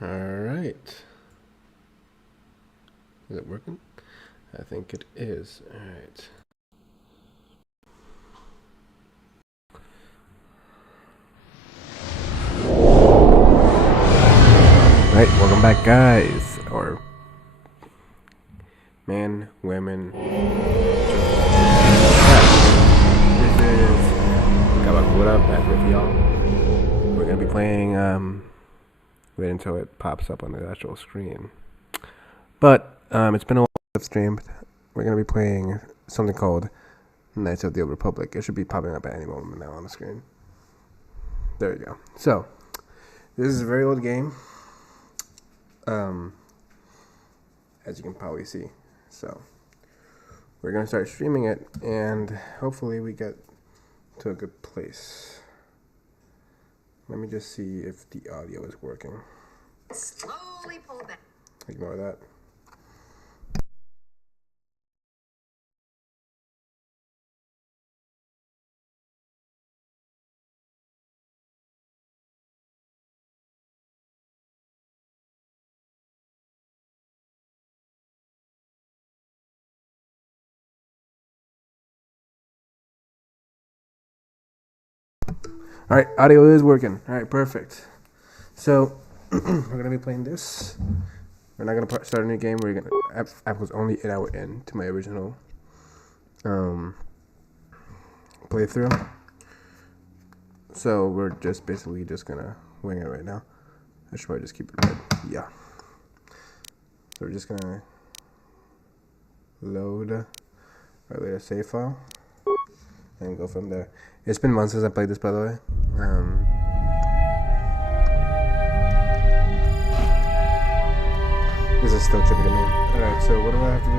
Alright. Is it working? I think it is. Alright. Alright, welcome back, guys. Or men, women. This is Kawakura back with y'all. We're gonna be playing wait until it pops up on the actual screen. But it's been a while since I've streamed. We're gonna be playing something called Knights of the Old Republic. It should be popping up at any moment now on the screen. There you go. So this is a very old game. As you can probably see. So we're gonna start streaming it, and hopefully we get to a good place. Let me just see if the audio is working. Slowly pull back. Ignore that. All right, audio is working. All right, perfect. So we're gonna be playing this. We're not gonna start a new game. We're gonna. I was only an hour in to my original playthrough. So we're just basically just gonna wing it right now. I should probably just keep it red. Yeah. So we're just gonna load our latest save file and go from there. It's been months since I played this, by the way. This is still trippy to me. Alright, so what do I have to do?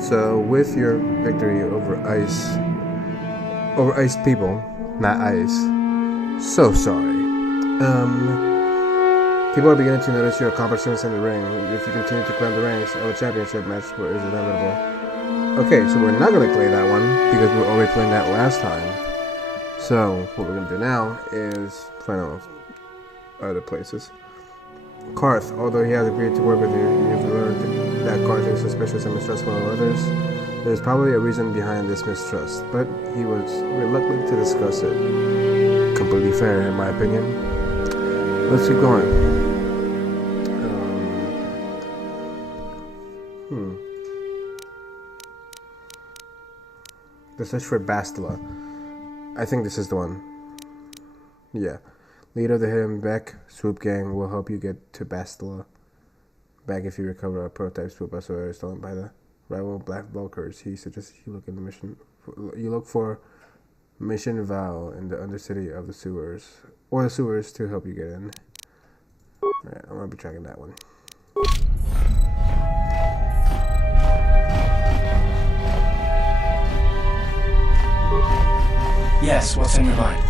So with your victory over ice people, not ice. So sorry. People are beginning to notice your accomplishments in the ring. If you continue to climb the ranks, our championship match is inevitable. Okay, so we're not gonna play that one because we were already playing that last time. So what we're gonna do now is find out other places. Karth, although he has agreed to work with you, you've learned that Karth is suspicious and mistrustful of others. There's probably a reason behind this mistrust, but he was reluctant to discuss it. Completely fair, in my opinion. Let's keep going. The search for Bastila. I think this is the one. Yeah. Leader of the Hidden Beck Swoop Gang will help you get to Bastila. Back if you recover a prototype swoop SOR stolen by the rival Black Bulkers. He suggests you look in the mission. You look for Mission Val in the Undercity of the Sewers, or the Sewers, to help you get in. Alright, I'm gonna be tracking that one. Yes, what's on your mind?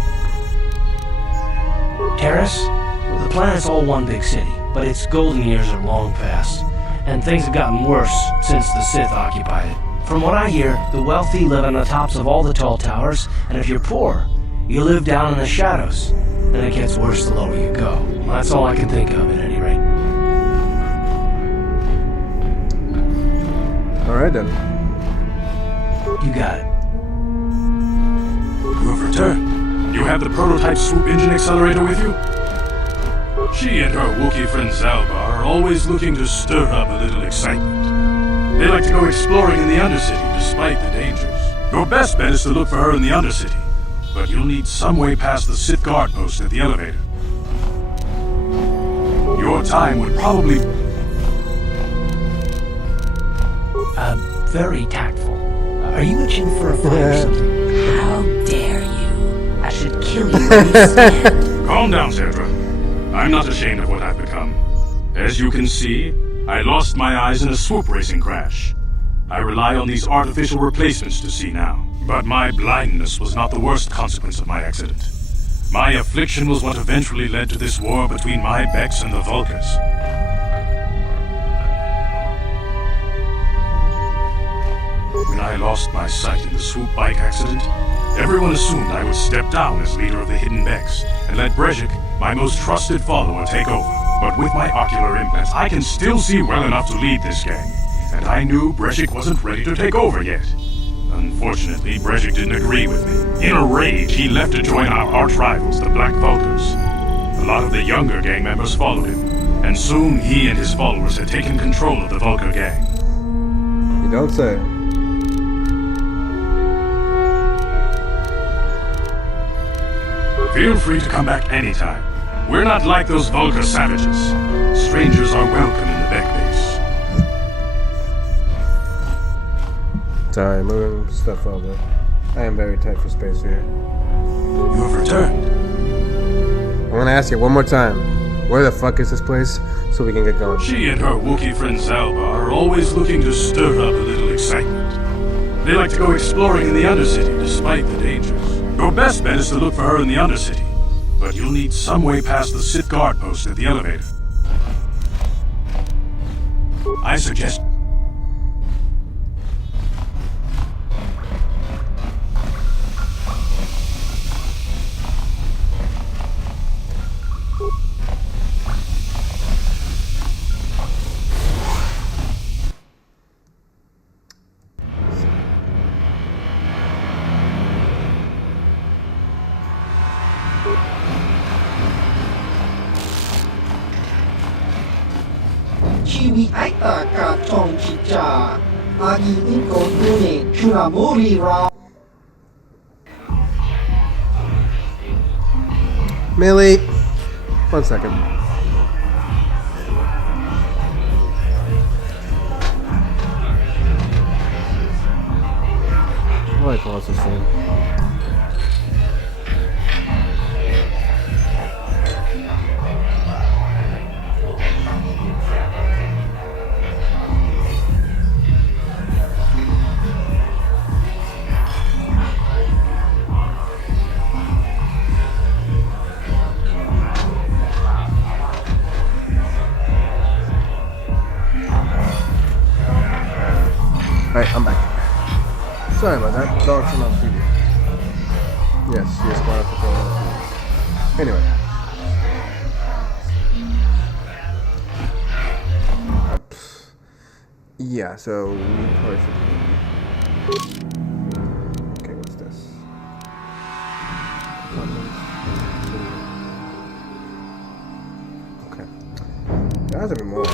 Terrace? Well, the planet's all one big city, but its golden years are long past, and things have gotten worse since the Sith occupied it. From what I hear, the wealthy live on the tops of all the tall towers, and if you're poor, you live down in the shadows. And it gets worse the lower you go. Well, that's all I can think of, at any rate. Alright then. You got it. You have returned. You have the prototype swoop engine accelerator with you? She and her Wookiee friend Zalbar are always looking to stir up a little excitement. They like to go exploring in the Undercity despite the dangers. Your best bet is to look for her in the Undercity, but you'll need some way past the Sith guard post at the elevator. Your time would probably... Very tactful. Are you itching for a fight or something? How dare you? I should kill you when you stand. Calm down, Sandra. I'm not ashamed of what I've become. As you can see, I lost my eyes in a swoop racing crash. I rely on these artificial replacements to see now. But my blindness was not the worst consequence of my accident. My affliction was what eventually led to this war between my Becks and the Vulkars. When I lost my sight in the swoop bike accident, everyone assumed I would step down as leader of the hidden Becks and let Brejik, my most trusted follower, take over. But with my ocular implants, I can still see well enough to lead this gang. And I knew Brejik wasn't ready to take over yet. Unfortunately, Brejik didn't agree with me. In a rage, he left to join our arch rivals, the Black Vulkars. A lot of the younger gang members followed him, and soon he and his followers had taken control of the Vulkar gang. You don't say. Feel free to come back anytime. We're not like those Vulkar savages. Strangers are welcome in the Beck base. Sorry, moving stuff over. I am very tight for space here. You have returned. I'm gonna ask you one more time. Where the fuck is this place so we can get going? She and her Wookiee friend Zalbar are always looking to stir up a little excitement. They like to go exploring in the Undercity despite the dangers. Your best bet is to look for her in the Undercity. But you'll need some way past the Sith guard post at the elevator. I suggest... Chiwi aita ka tong chicha. Agi inko nune chunamuri ra. Millie! 1 second. I like what's this thing. Alright, I'm back. Sorry about that. Dog's on TV. Yes, yes, why not the on TV? Anyway. Yeah, so we probably should. Okay, what's this? Okay. There has to be more.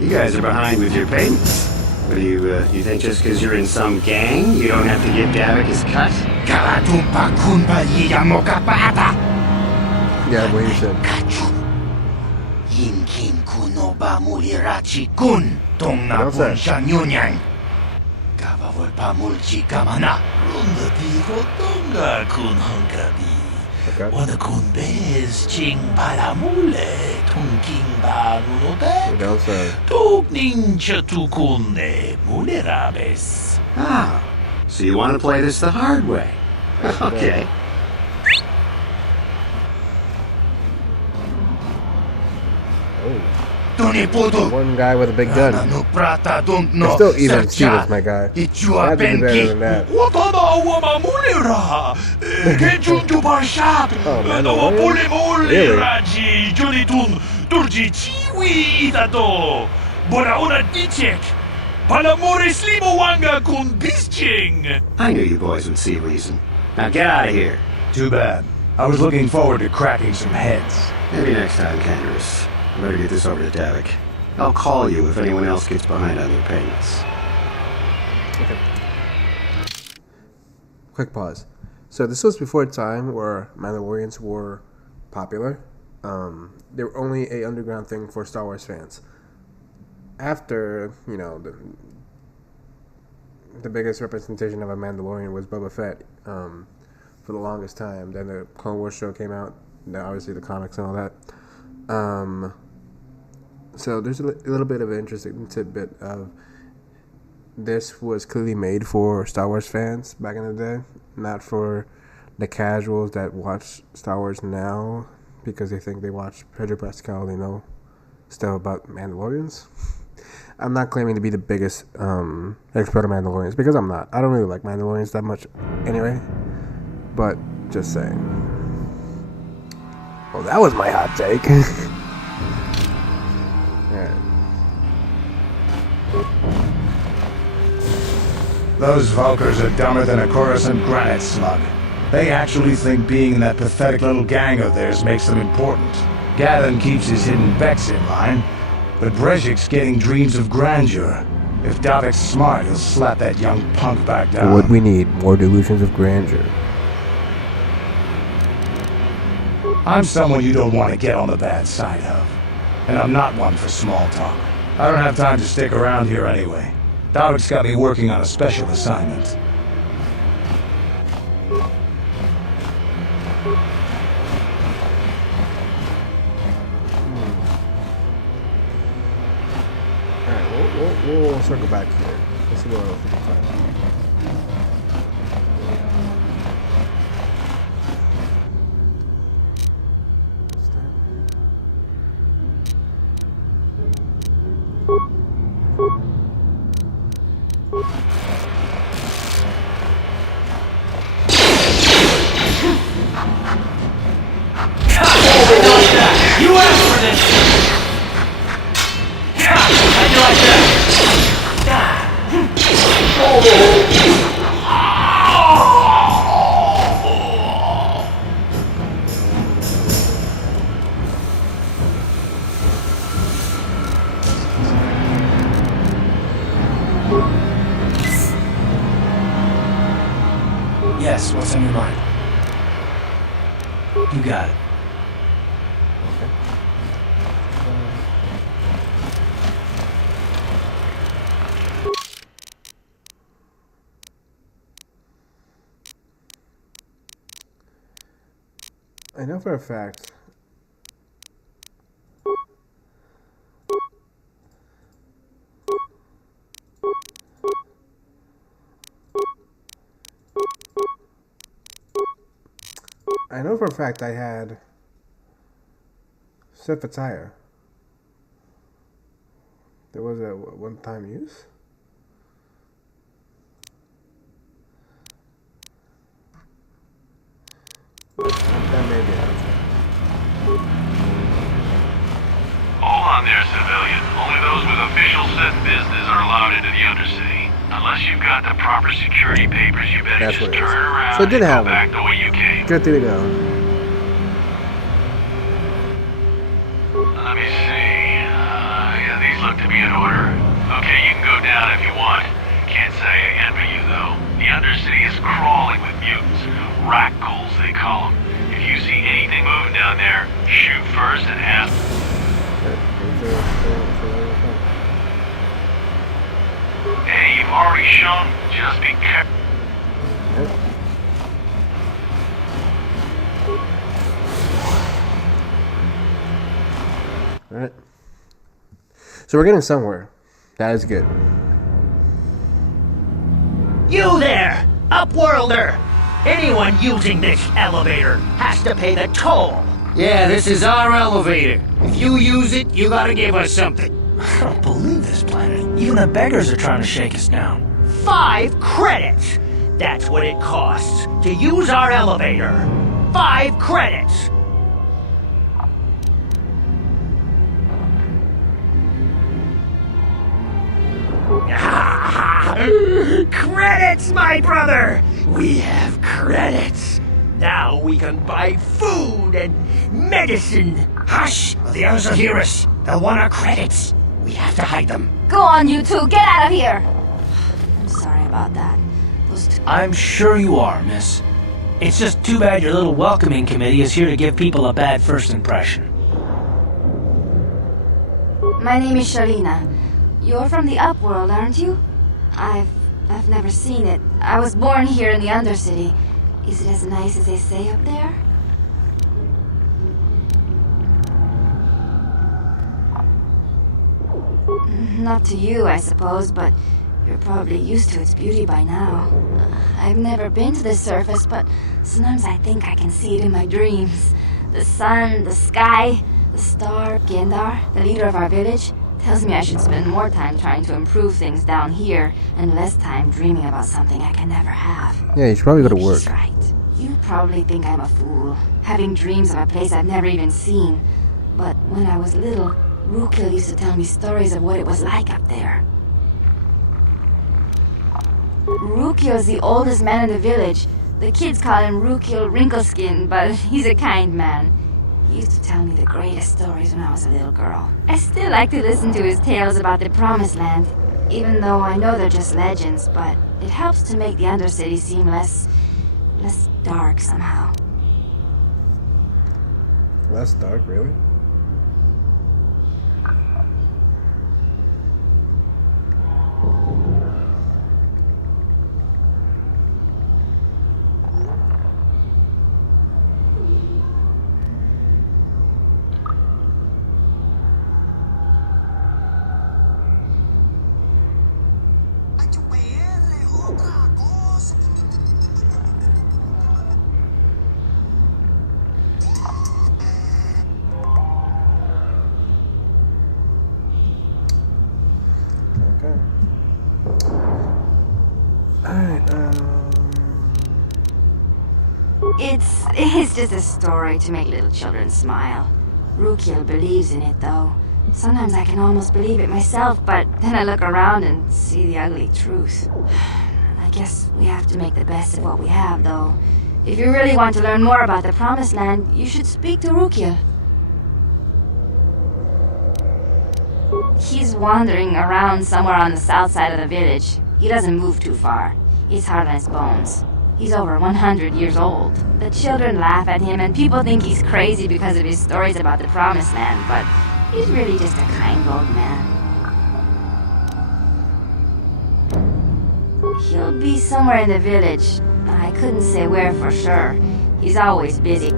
You guys are behind with your payments. What do you think just because you're in some gang, you don't have to give Davik his cut? Yeah, what you said. Hinkin kuno ba mulirachi kun tong na Well said. kun shanyunyan. Kavawal pa mulchi kamana. Runda piho tonga kun hongabi. Okay. Wana kun bez ching palamule tongking ba You nunobe. don't say. Togning chatukun ne mulerabes. Ah, so you want to play this the hard way? Okay. One guy with a big gun. No prata don't know. It's still even Stevens, my guy. It's I your have to do better than that. What on our mulera? Get you to bar shop. Oh, man, No really? pole mole Really? raji Johnny Tun Turji Chiwi Tato. Bora una dicek. Palamuris Limawanga kun Bisching! I knew you boys would see reason. Now get out of here. Too bad. I was looking forward to cracking some heads. Maybe next time, Kangaroo. I better get this over to Davik. I'll call you if anyone else gets behind on their payments. Okay. Quick pause. So this was before a time where Mandalorians were popular. They were only a underground thing for Star Wars fans. After, you know, the biggest representation of a Mandalorian was Boba Fett for the longest time. Then the Clone Wars show came out. Then obviously the comics and all that. So there's a little bit of an interesting tidbit of this was clearly made for Star Wars fans back in the day, not for the casuals that watch Star Wars now because they think they watch Pedro Pascal, they know stuff about Mandalorians. I'm not claiming to be the biggest expert on Mandalorians because I'm not. I don't really like Mandalorians that much anyway, but just saying. Well, that was my hot take. Alright. Those Valkyrs are dumber than a Coruscant granite slug. They actually think being in that pathetic little gang of theirs makes them important. Gavin keeps his hidden Vex in line, but Brezhik's getting dreams of grandeur. If Davik's smart, he'll slap that young punk back down. What we need, more delusions of grandeur. I'm someone you don't want to get on the bad side of. And I'm not one for small talk. I don't have time to stick around here anyway. Davik's got me working on a special assignment. Alright, we'll circle back here. Let's see what else we can find. You asked for this! I do like that! Yes, what's on your mind? You got it. I know for a fact. I know for a fact I had Sif attire. There was a one-time use. That may be it. Hold on there, civilian. Only those with official set business are allowed into the Undercity. Unless you've got the proper security papers, you better That's just what it turn is. around So it did and go have back one. the way you came. Good thing to go. Let me see. Yeah, these look to be in order. Okay, you can go down if you want. Can't say I envy you, though. The Undercity is crawling with mutants. Rackles, they call them. If you see anything moving down there, shoot first and ask. Hey, you've already shown. Just be careful. Alright. So we're getting somewhere. That is good. You there, Upworlder! Anyone using this elevator has to pay the toll. Yeah, this is our elevator. If you use it, you gotta give us something. I don't believe this planet. Even the beggars are trying to shake us down. 5 credits! That's what it costs to use our elevator. 5 credits! Ah! Credits, my brother! We have credits. Now we can buy food and medicine. Hush! Or the others will hear us. They'll want our credits. We have to hide them. Go on, you two. Get out of here. I'm sorry about that. I'm sure you are, miss. It's just too bad your little welcoming committee is here to give people a bad first impression. My name is Shalina. You're from the Upworld, aren't you? I've never seen it. I was born here in the Undercity. Is it as nice as they say up there? Not to you, I suppose, but you're probably used to its beauty by now. I've never been to the surface, but sometimes I think I can see it in my dreams. The sun, the sky, the star. Gendar, the leader of our village, tells me I should spend more time trying to improve things down here and less time dreaming about something I can never have. Yeah, you should probably go to work. He's right. You probably think I'm a fool, having dreams of a place I've never even seen. But when I was little, Rukil used to tell me stories of what it was like up there. Rukil's the oldest man in the village. The kids call him Rukil Wrinkleskin, but he's a kind man. He used to tell me the greatest stories when I was a little girl. I still like to listen to his tales about the Promised Land, even though I know they're just legends, but it helps to make the Undercity seem less dark somehow. Less dark, really? Okay. Alright, It's just a story to make little children smile. Rukil believes in it, though. Sometimes I can almost believe it myself, but then I look around and see the ugly truth. I guess we have to make the best of what we have, though. If you really want to learn more about the Promised Land, you should speak to Rukil. He's wandering around somewhere on the south side of the village. He doesn't move too far. He's hard on his bones. He's over 100 years old. The children laugh at him, and people think he's crazy because of his stories about the Promised Land, but he's really just a kind old man. He'll be somewhere in the village. I couldn't say where for sure. He's always busy.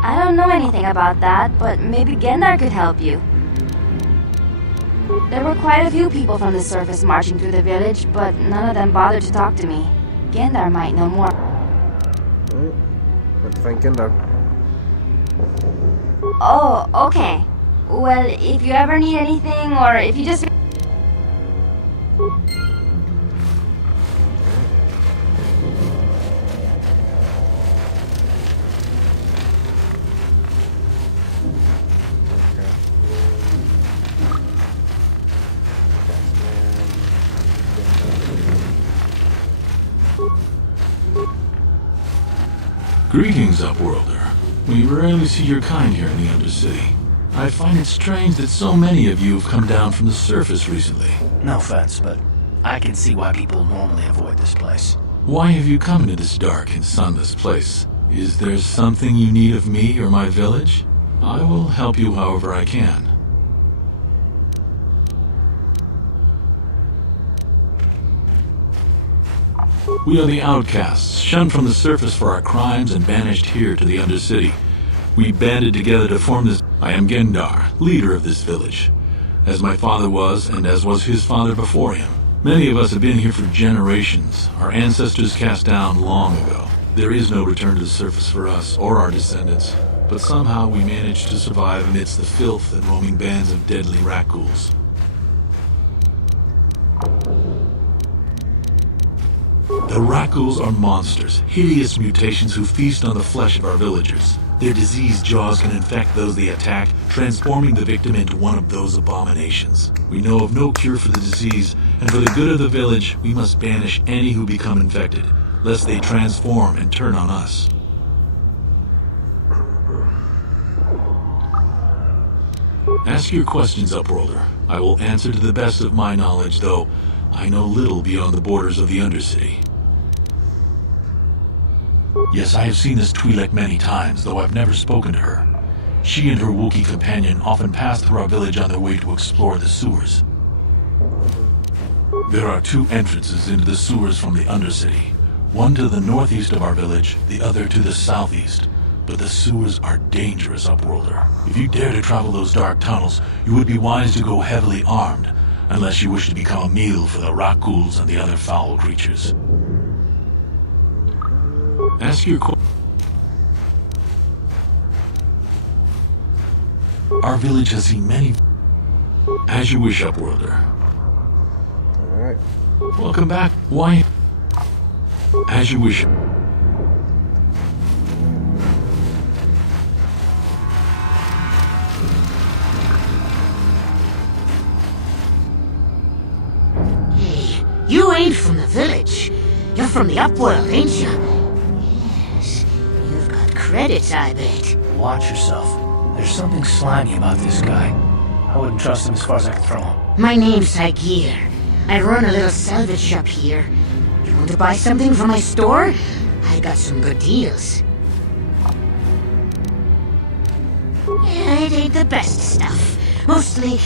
I don't know anything about that, but maybe Gendar could help you. There were quite a few people from the surface marching through the village, but none of them bothered to talk to me. Gendar might know more. alright. Have to find Gendar. Oh, okay. Well, if you ever need anything, or if you just... Greetings, Upworlder. We rarely see your kind here in the Undercity. I find it strange that so many of you have come down from the surface recently. No offense, but I can see why people normally avoid this place. Why have you come into this dark and sunless place? Is there something you need of me or my village? I will help you however I can. We are the outcasts, shunned from the surface for our crimes and banished here to the Undercity. We banded together to form this... I am Gendar, leader of this village, as my father was and as was his father before him. Many of us have been here for generations, our ancestors cast down long ago. There is no return to the surface for us or our descendants, but somehow we managed to survive amidst the filth and roaming bands of deadly rat-ghouls. The rat-ghouls are monsters, hideous mutations who feast on the flesh of our villagers. Their diseased jaws can infect those they attack, transforming the victim into one of those abominations. We know of no cure for the disease, and for the good of the village, we must banish any who become infected, lest they transform and turn on us. Ask your questions, Upworlder. I will answer to the best of my knowledge, though I know little beyond the borders of the Undercity. Yes, I have seen this Twi'lek many times, though I've never spoken to her. She and her Wookiee companion often pass through our village on their way to explore the sewers. There are 2 entrances into the sewers from the Undercity. One to the northeast of our village, the other to the southeast. But the sewers are dangerous, Upworlder. If you dare to travel those dark tunnels, you would be wise to go heavily armed, unless you wish to become a meal for the Rakghouls and the other foul creatures. Ask your question. Our village has seen many... As you wish, Upworlder. Alright. Welcome back. Why? As you wish. Hey, you ain't from the village. You're from the Upworld, ain't you? Yes. You've got credits, I bet. Watch yourself. There's something slimy about this guy. I wouldn't trust him as far as I could throw him. My name's Sagir. I run a little salvage shop here. You want to buy something from my store? I got some good deals. Yeah, it ain't the best stuff. Mostly...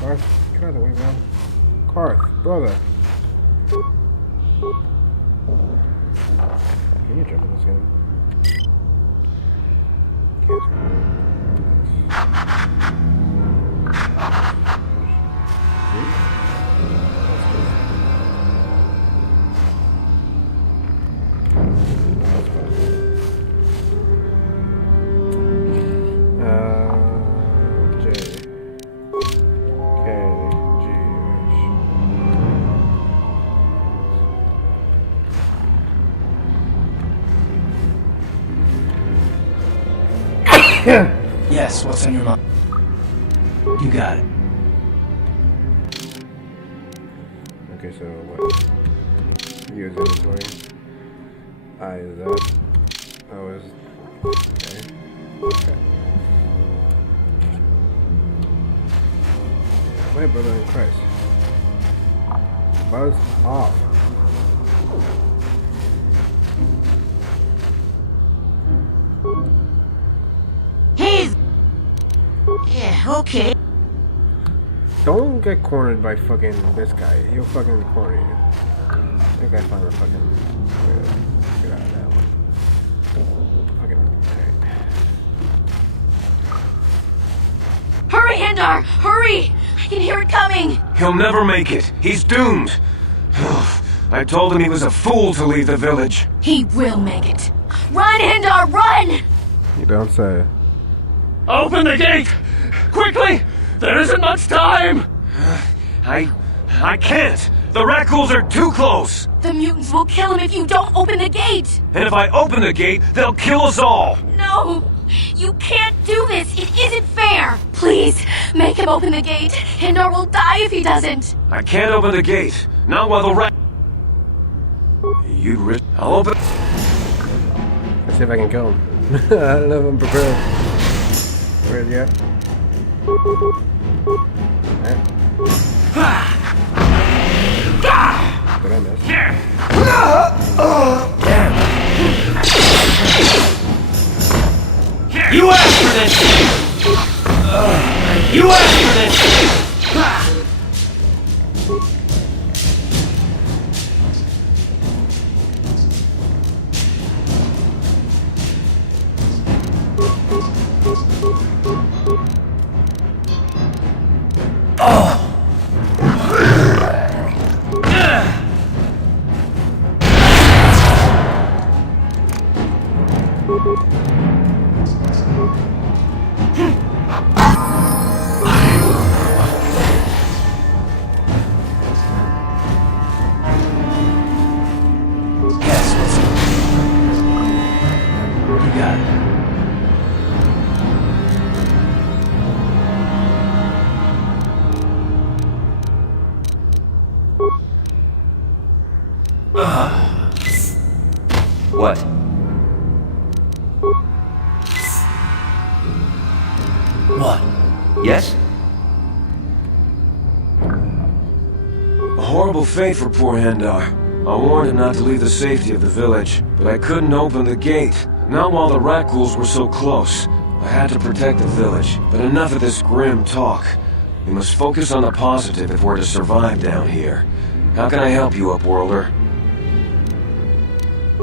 Karth, get out of the way, man. Karth, brother. Can you jump in this game? Yes, what's on your mind? You got it. Okay, so what? Use inventory. I is that. Oh, is. Okay. Okay. My brother in Christ. Buzz off. Yeah, okay. Don't get cornered by fucking this guy. He'll fucking corner you. I think I found a fucking... Get out of that one. Fucking... Alright. Hurry, Hendar! Hurry! I can hear it coming! He'll never make it. He's doomed. I told him he was a fool to leave the village. He will make it. Run, Hendar, run! You don't say. Open the gate! Quickly! There isn't much time! I can't! The Rakghouls are too close! The mutants will kill him if you don't open the gate! And if I open the gate, they'll kill us all! No! You can't do this! It isn't fair! Please, make him open the gate! Hendar will die if he doesn't! I can't open the gate. Not while the You'd risk... I'll open... Let's see if I can kill him. I don't know if I'm prepared. Where's he at? Did I miss? You asked for this! You asked for this! Yes, what's up? You got it. What? What? Yes? A horrible fate for poor Hendar. I warned him not to leave the safety of the village, but I couldn't open the gate. Not while the rat ghouls were so close. I had to protect the village, but enough of this grim talk. We must focus on the positive if we're to survive down here. How can I help you, Upworlder?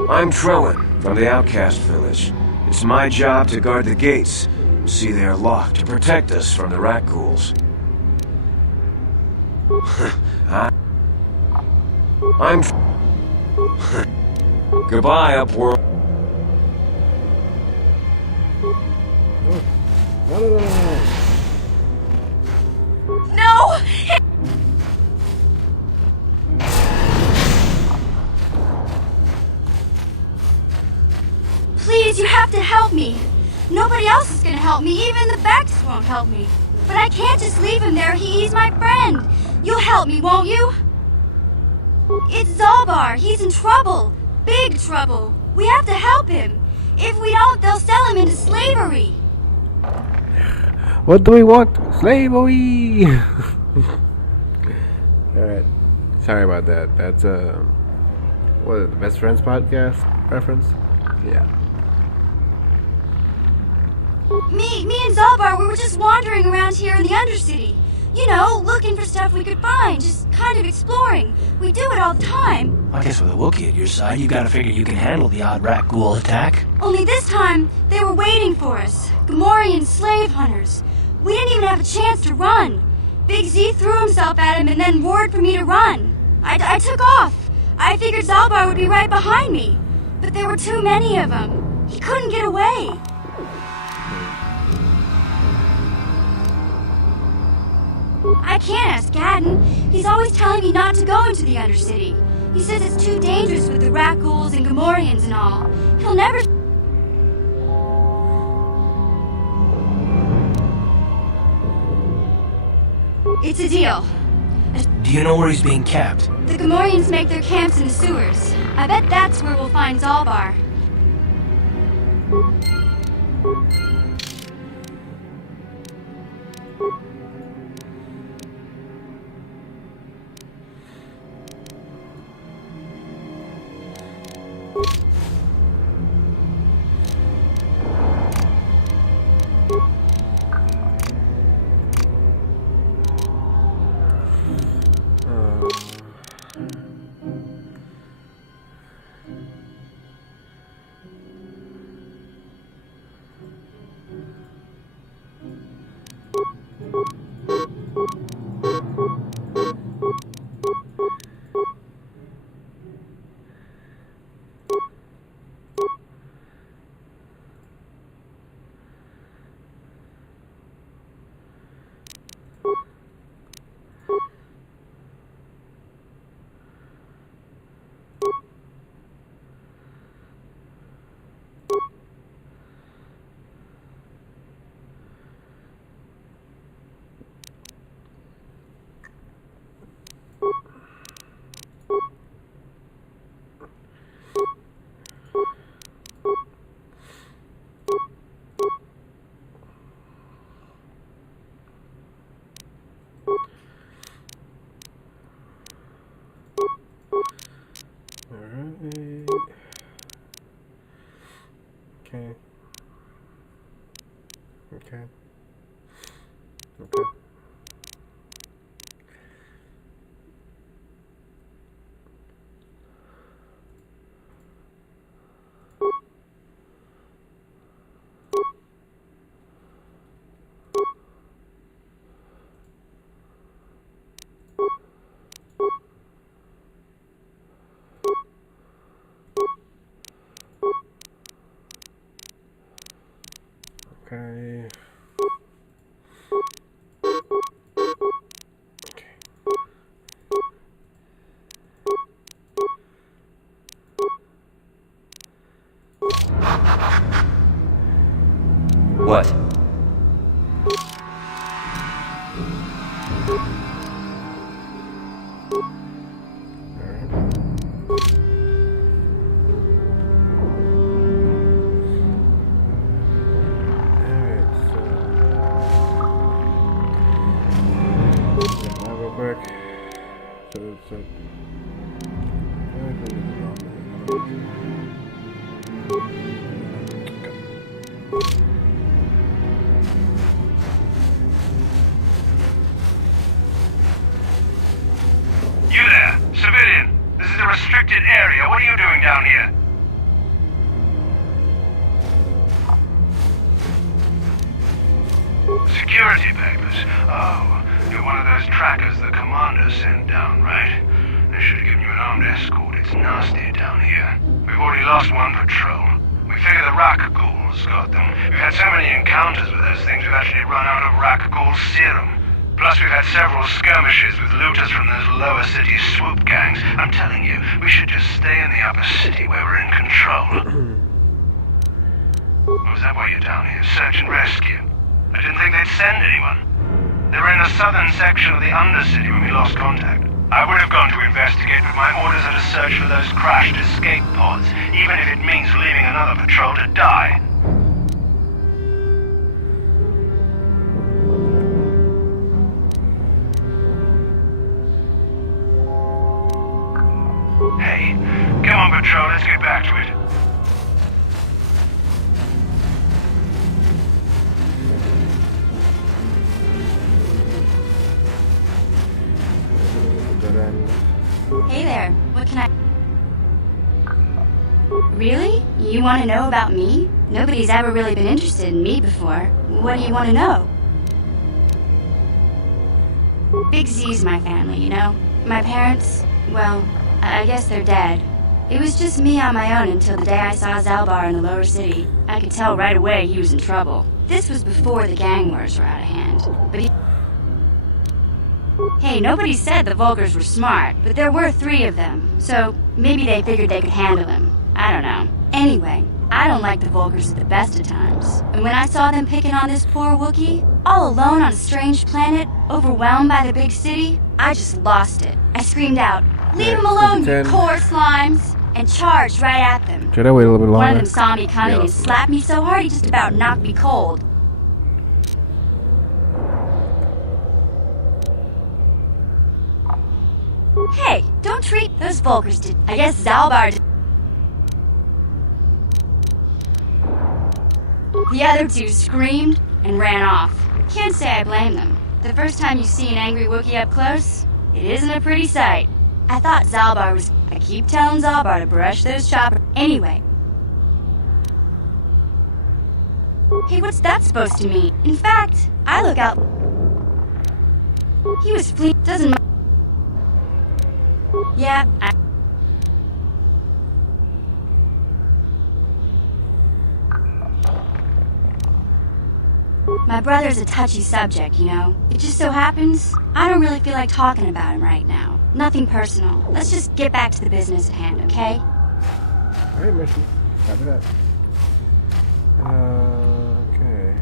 I'm Trellin, from the Outcast Village. It's my job to guard the gates. See they are locked to protect us from the rat ghouls. I'm... Goodbye, Upworld. No! Please, you have to help me. Nobody else is gonna help me. Even the Becks won't help me. But I can't just leave him there. He's my friend. You'll help me, won't you? It's Zalbar. He's in trouble. Big trouble. We have to help him. If we don't, they'll sell him into slavery. What do we want? Slavery! Alright. Sorry about that. That's, what is it, the Best Friends podcast reference? Yeah. Me and Zalbar, we were just wandering around here in the Undercity. You know, looking for stuff we could find, just kind of exploring. We do it all the time. I guess with a Wookiee at your side, you gotta figure you can handle the odd rat ghoul attack. Only this time, they were waiting for us. Gamorrean slave hunters. We didn't even have a chance to run. Big Z threw himself at him and then roared for me to run. I took off. I figured Zalbar would be right behind me. But there were too many of them. He couldn't get away. I can't ask Gadden. He's always telling me not to go into the Undercity. He says it's too dangerous with the rat ghouls and Gamorreans and all. He'll never... It's a deal. Do you know where he's being kept? The Gamorreans make their camps in the sewers. I bet that's where we'll find Zalbar. Okay. What? Real quick. You there, civilian. This is a restricted area. What are you doing down here? Security papers. Oh, you're one of those trackers the commander sent down, right? They should have given you an armed escort. It's nasty down here. We've already lost one patrol. We figure the Rock Ghouls got them. We've had so many encounters with those things, we've actually run out of Rock Ghoul serum. Plus, we've had several skirmishes with looters from those lower city swoop gangs. I'm telling you, we should just stay in the upper city where we're in control. Oh, is that why you're down here? Search and rescue? I didn't think they'd send anyone. They were in the southern section of the Undercity when we lost contact. I would have gone to investigate, but my orders are to search for those crashed escape pods, even if it means leaving another patrol to die. Hey, come on, patrol, let's get back to it. Hey there, what can I... Really? You want to know about me? Nobody's ever really been interested in me before. What do you want to know? Big Z's my family, you know? My parents, well, I guess they're dead. It was just me on my own until the day I saw Zalbar in the lower city. I could tell right away he was in trouble. This was before the gang wars were out of hand. But he... Hey, nobody said the Vulgars were smart, but there were 3 of them. So maybe they figured they could handle him. I don't know. Anyway, I don't like the Vulgars at the best of times. And when I saw them picking on this poor Wookiee, all alone on a strange planet, overwhelmed by the big city, I just lost it. I screamed out, "Leave him alone, you core slimes!" and charged right at them. Should I wait a little bit longer? One of them saw me coming and slapped me so hard he just about knocked me cold. Hey, don't treat those Vulgars did. I guess Zalbar did. The other 2 screamed and ran off. Can't say I blame them. The first time you see an angry Wookiee up close, it isn't a pretty sight. I thought Zalbar was... I keep telling Zalbar to brush those choppers. Anyway. Hey, what's that supposed to mean? In fact, I look out... He was fleet. Doesn't... Yeah, My brother's a touchy subject, you know. It just so happens, I don't really feel like talking about him right now. Nothing personal. Let's just get back to the business at hand, okay? Alright, mission. Copy that. Okay.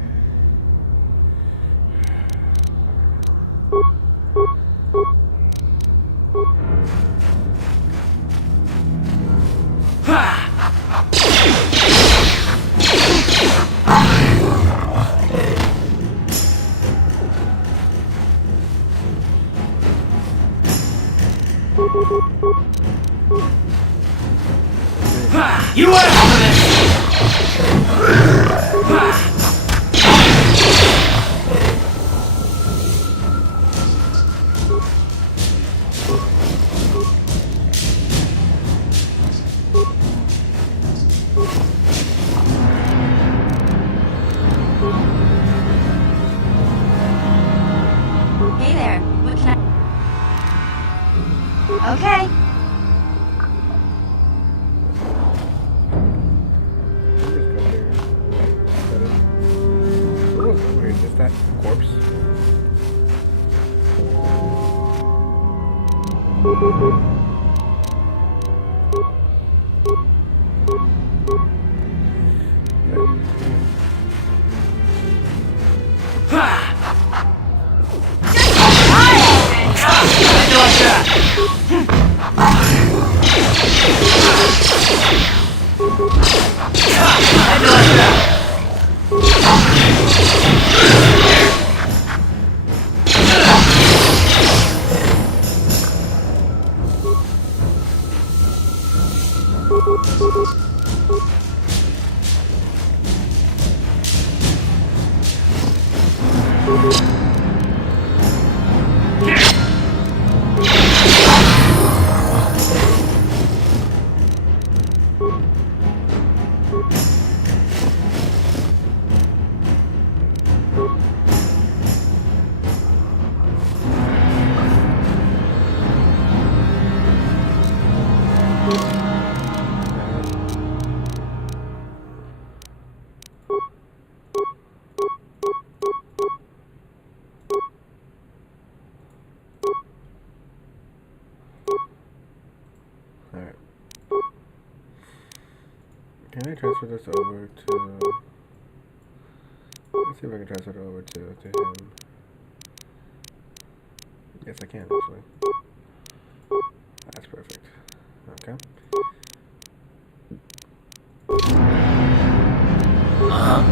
You asked for this! Hey there, what can I... Okay. Alright. Can I transfer this over to... Let's see if I can transfer it over to him. Yes, I can, actually. That's perfect. Okay. Huh?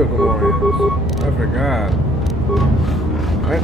I forgot. What?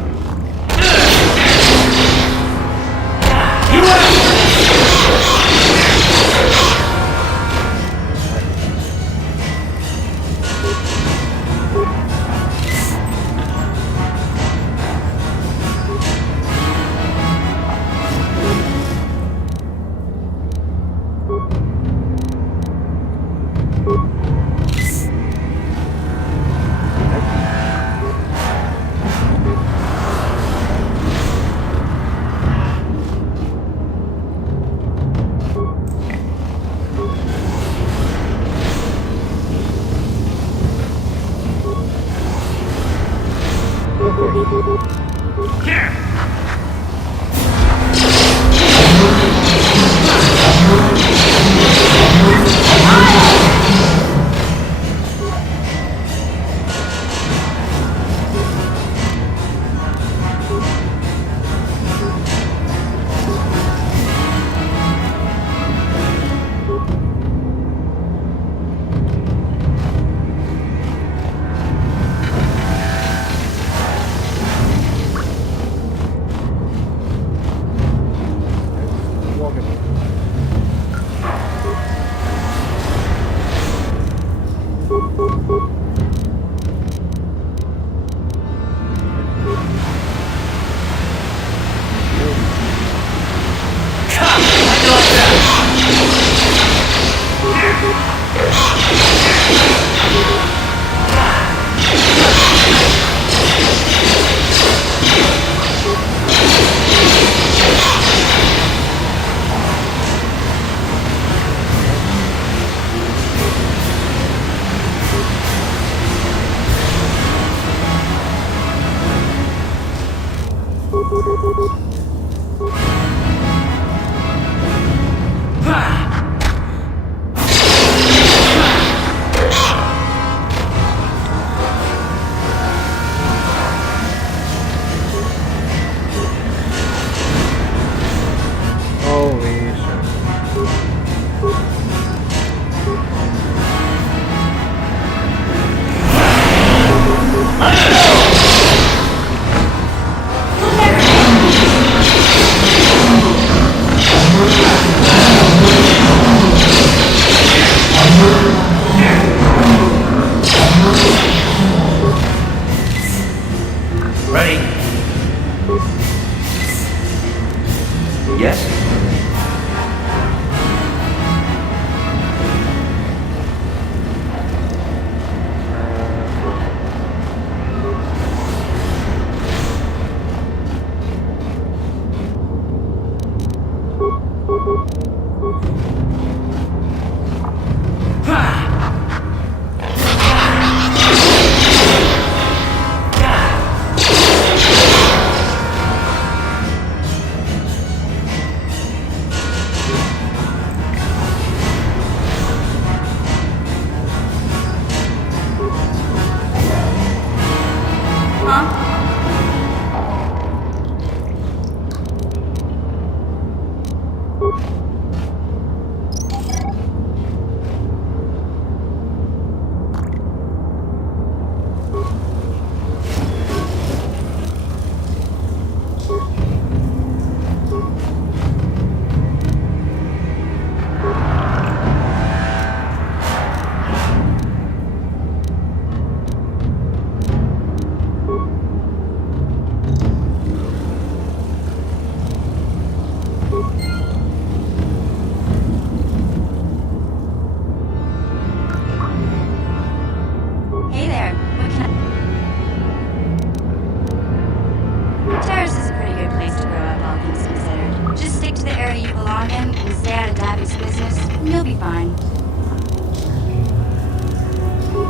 be fine.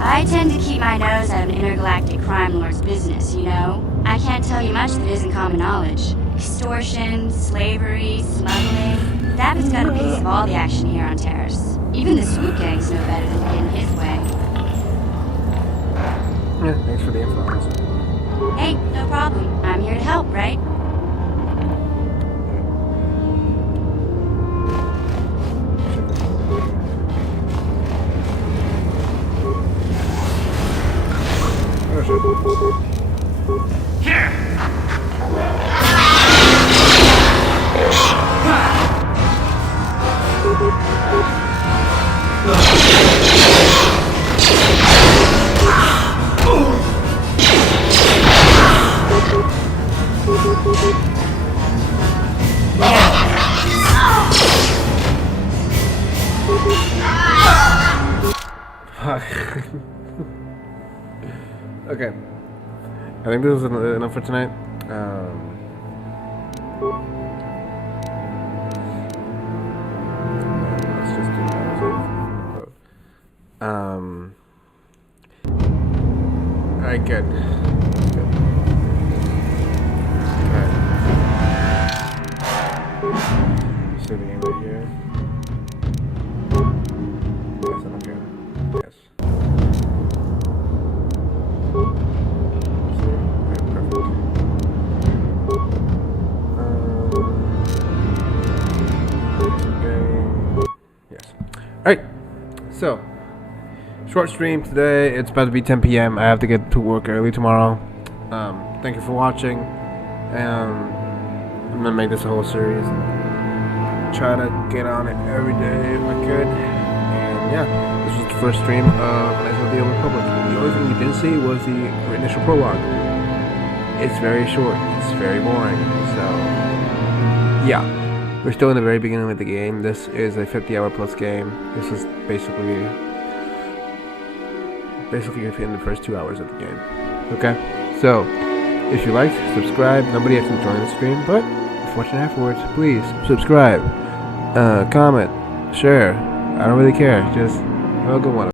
I tend to keep my nose out of an intergalactic crime lord's business, you know? I can't tell you much that isn't common knowledge. Extortion, slavery, smuggling. David's got a piece of all the action here on Terrace. Even the swoop gangs know better than to get in his way. Yeah, thanks for the info, honestly. Hey, no problem. I'm here to help, right? Here! Okay. I think this is enough for tonight. Let's just do that. Alright, good. Alright. Save the game right here. Yes, I don't care. Yes. Alright, so short stream today. It's about to be 10 p.m. I have to get to work early tomorrow. Thank you for watching. I'm gonna make this a whole series. Try to get on it every day if I could. And yeah, this was the first stream of Knights of the Old Republic. The only thing you didn't see was the initial prologue. It's very short. It's very boring. So yeah. We're still in the very beginning of the game. This is a 50-hour plus game. This is basically in the first 2 hours of the game. Okay? So, if you liked, subscribe. Nobody actually joined the stream, but if you're watching afterwards, please subscribe, comment, share. I don't really care. Just have a good one.